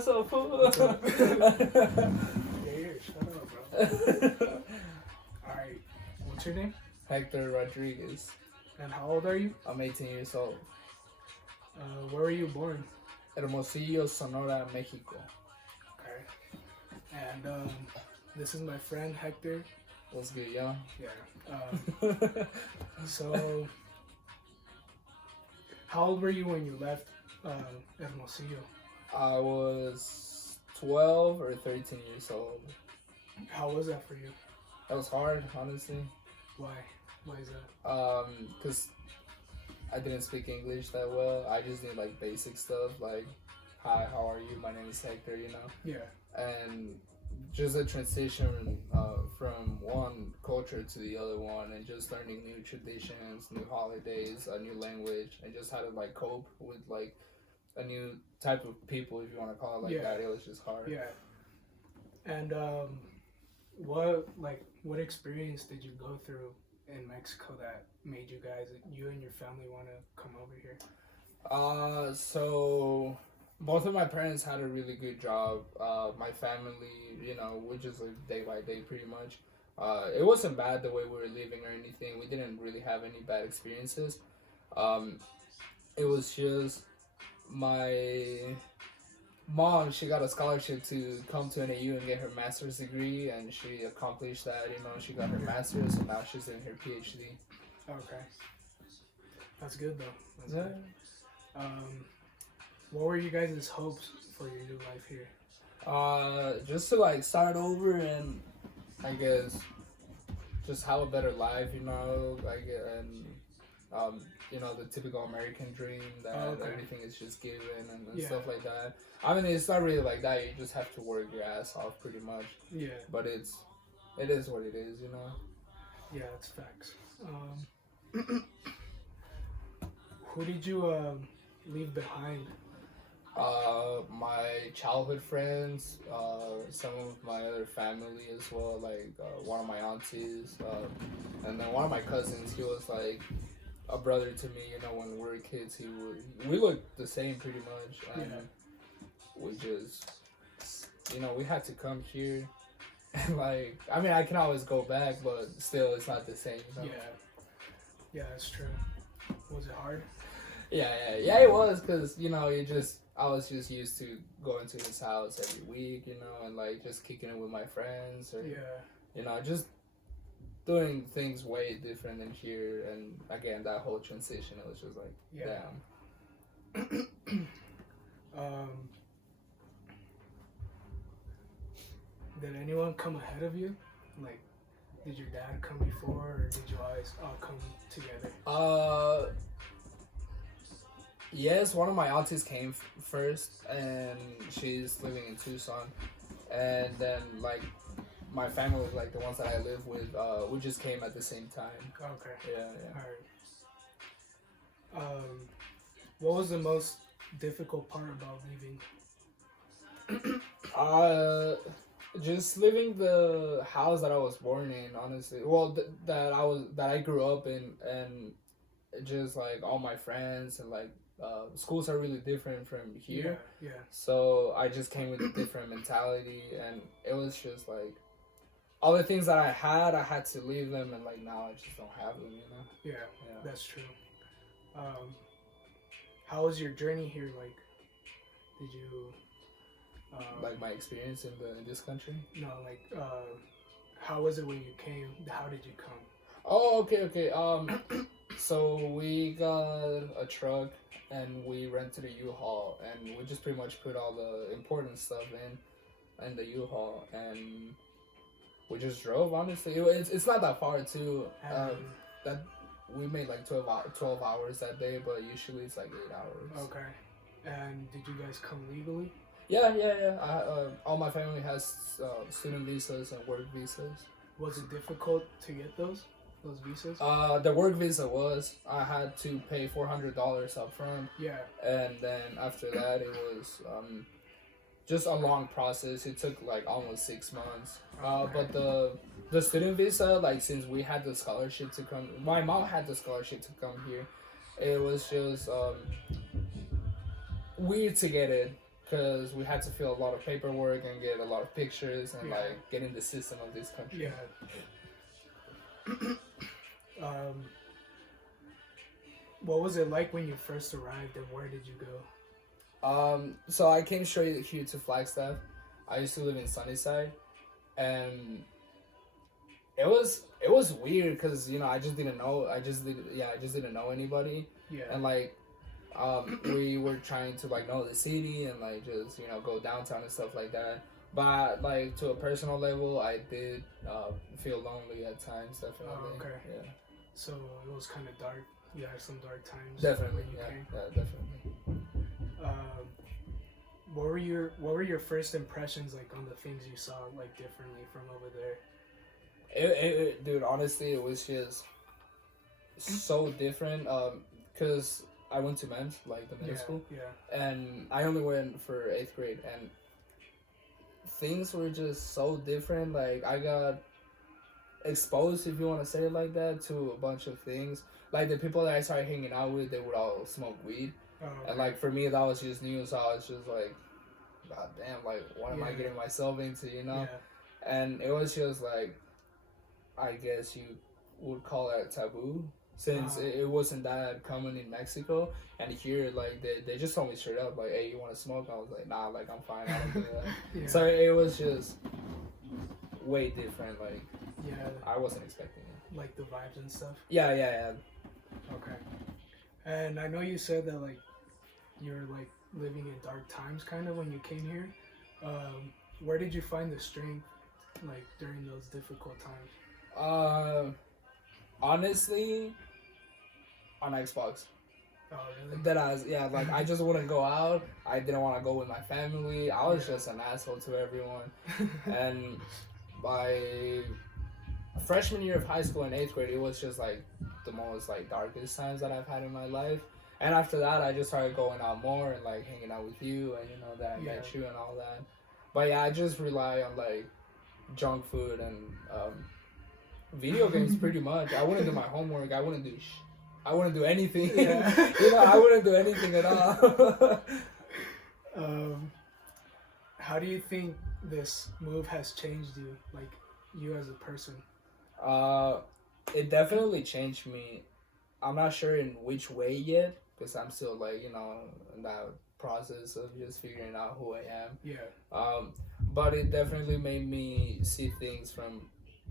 what's up, fool? What's up? Yeah, shut up, bro. Alright, what's your name? Hector Rodriguez. And how old are you? I'm 18 years old. Where were you born? Hermosillo, Sonora, Mexico. Okay. And this is my friend Hector. What's good, y'all? Yeah. So, how old were you when you left Hermosillo? I was 12 or 13 years old. How was that for you? That was hard, honestly. Why? Why is that? Cause I didn't speak English that well. I just did like basic stuff like, hi, how are you? My name is Hector, you know? Yeah. And just a transition from one culture to the other one, and just learning new traditions, new holidays, a new language, and just how to like cope with like a new type of people, if you want to call it like that. It was just hard. Yeah. And what experience did you go through in Mexico that made you and your family want to come over here? So both of my parents had a really good job. My family, you know, we just lived day by day pretty much. It wasn't bad the way we were living or anything. We didn't really have any bad experiences. It was just my mom, she got a scholarship to come to NAU and get her master's degree, and she accomplished that. You know, she got her master's, and now she's in her PhD. Okay. That's good though. That's Yeah. good. What were you guys' hopes for your new life here? Just to like start over and I guess just have a better life, you know, like and you know, the typical American dream that everything is just given and stuff like that. I mean, it's not really like that. You just have to work your ass off pretty much. Yeah. But it is what it is, you know. Yeah, that's facts. Who did you leave behind? My childhood friends, some of my other family as well, like one of my aunties, and then one of my cousins. He was like a brother to me, you know. When we were kids, we looked the same pretty much, and we just, you know, we had to come here, and like, I mean, I can always go back, but still, it's not the same, you know? Yeah, that's true. Was it hard? Yeah, it was, cause you know, I was just used to going to his house every week, you know, and like just kicking it with my friends, or you know, just doing things way different than here. And again, that whole transition, it was just like, damn. Did anyone come ahead of you? Like, did your dad come before, or did you always all come together? Yes, one of my aunties came first, and she's living in Tucson. And then, like, my family, like the ones that I live with, we just came at the same time. Okay. Yeah. Alright. What was the most difficult part about leaving? Just leaving the house that I was born in, honestly. Well, that I grew up in, and just like all my friends, and like schools are really different from here. Yeah. So I just came with a different mentality, and it was just like all the things that I had to leave them, and like now I just don't have them, you know. Yeah. That's true. How was your journey here? Like, did you like my experience in this country? No, like how was it when you came? How did you come? Oh, okay. So we got a truck, and we rented a U-Haul, and we just pretty much put all the important stuff in the U-Haul, and we just drove. Honestly, it's not that far too. That we made like 12 hours that day, but usually it's like 8 hours. Okay. And did you guys come legally? Yeah. All my family has student visas and work visas. Was it difficult to get those visas? The work visa was. I had to pay $400 up front. Yeah. And then after that, it was just a long process. It took like almost 6 months. But the student visa, like, since we had the scholarship to come, my mom had the scholarship to come here. It was just weird to get it, because we had to fill a lot of paperwork and get a lot of pictures and Yeah. like get in the system of this country. Yeah. um, what was it like when you first arrived, and where did you go? So I came straight here to Flagstaff. I used to live in Sunnyside, and it was weird because I just didn't know. I just didn't know anybody, Yeah. and like we were trying to like know the city and like just go downtown and stuff like that. But like to a personal level, I did feel lonely at times, definitely. Oh, okay. Yeah. So it was kind of dark. You had some dark times. Definitely. when you Yeah. came. Yeah. Definitely. What were your first impressions like on the things you saw like differently from over there? Dude, honestly, it was just so different. Cause I went to men's, like the middle school, Yeah. and I only went for 8th grade, and things were just so different. Like I got exposed, if you want to say it like that, to a bunch of things. Like the people that I started hanging out with, they would all smoke weed, Oh, okay. and like for me, that was just new. So I was just like, God damn, like what am I getting myself into, Yeah. And it was just like, I guess you would call that taboo since it wasn't that common in Mexico, and here like they just told me straight up like, hey, you want to smoke? I was like, nah, like I'm fine, I don't do that. Yeah. So it was just way different. Like Yeah. I wasn't expecting it. Like the vibes and stuff. Yeah. Okay. And I know you said that like you're like living in dark times kind of when you came here. Where did you find the strength like during those difficult times? Honestly, on Xbox. Oh really? That like I just wouldn't go out. I didn't want to go with my family. I was just an asshole to everyone. And by freshman year of high school in 8th grade, it was just like the most like darkest times that I've had in my life. And after that, I just started going out more and like hanging out with you, and that I met you and all that. But yeah, I just rely on like junk food and video games pretty much. I wouldn't do my homework. I wouldn't do anything. Yeah. I wouldn't do anything at all. How do you think this move has changed you, like you as a person? It definitely changed me. I'm not sure in which way yet, because I'm still like in that process of just figuring out who I am. Yeah. But it definitely made me see things from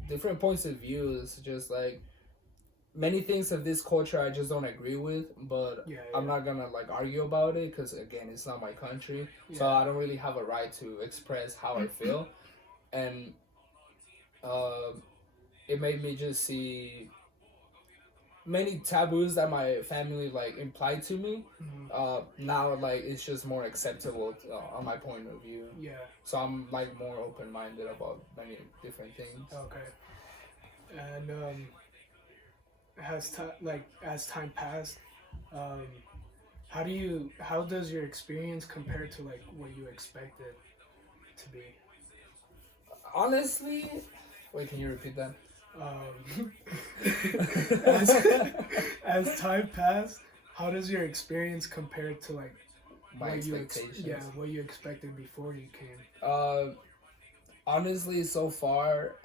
different points of views. Just like many things of this culture, I just don't agree with. But I'm not gonna like argue about it, because again, it's not my country, so I don't really have a right to express how I feel. And it made me just see many taboos that my family like implied to me. Now like it's just more acceptable on my point of view. Yeah. So I'm like more open-minded about many different things. Okay. And as time passed, how does your experience compare to like what you expected to be? Honestly, wait, can you repeat that? As time passed, how does your experience compare to like My expectations. what you expected before you came? Honestly, so far,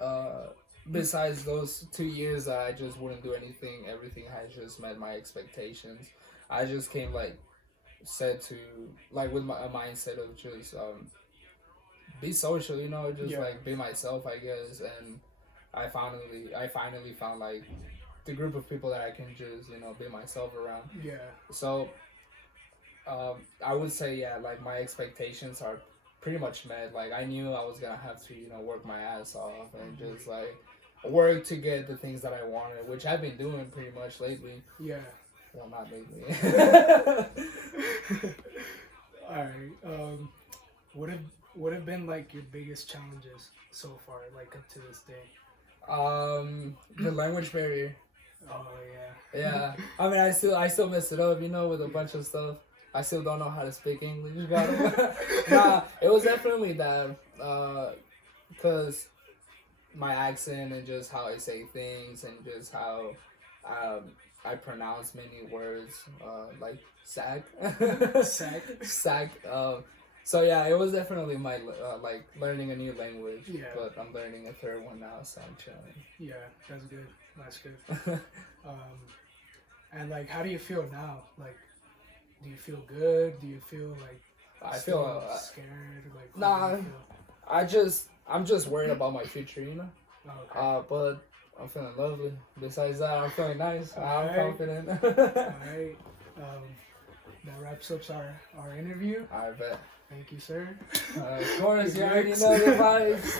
besides those 2 years that I just wouldn't do anything, everything has just met my expectations. I just came like set to like with a mindset of just be social, just like be myself, I guess. And I finally found like the group of people that I can just be myself around. Yeah. So I would say like my expectations are pretty much met. Like I knew I was gonna have to work my ass off and just like work to get the things that I wanted, which I've been doing pretty much lately. Yeah. Well, not lately. All right. What have been like your biggest challenges so far, like up to this day? The language barrier. Oh yeah. Yeah. I mean, I still mess it up, with a bunch of stuff. I still don't know how to speak English. Nah, it was definitely that. Because my accent and just how I say things and just how I pronounce many words, like sack. Sack. Sack. So yeah, it was definitely my like learning a new language. Yeah. But I'm learning a third one now, so I'm chilling. Yeah, that's good. That's good. And like, how do you feel now? Like, do you feel good? Do you feel like I still feel scared? Like, how nah. do you I'm just worried about my future, you know. feel? Oh, okay. But I'm feeling lovely. Besides that, I'm feeling nice. I'm Alright. confident. All right. That wraps up our interview. I bet. Thank you, sir. Of course, you already Congrats. know the vibes.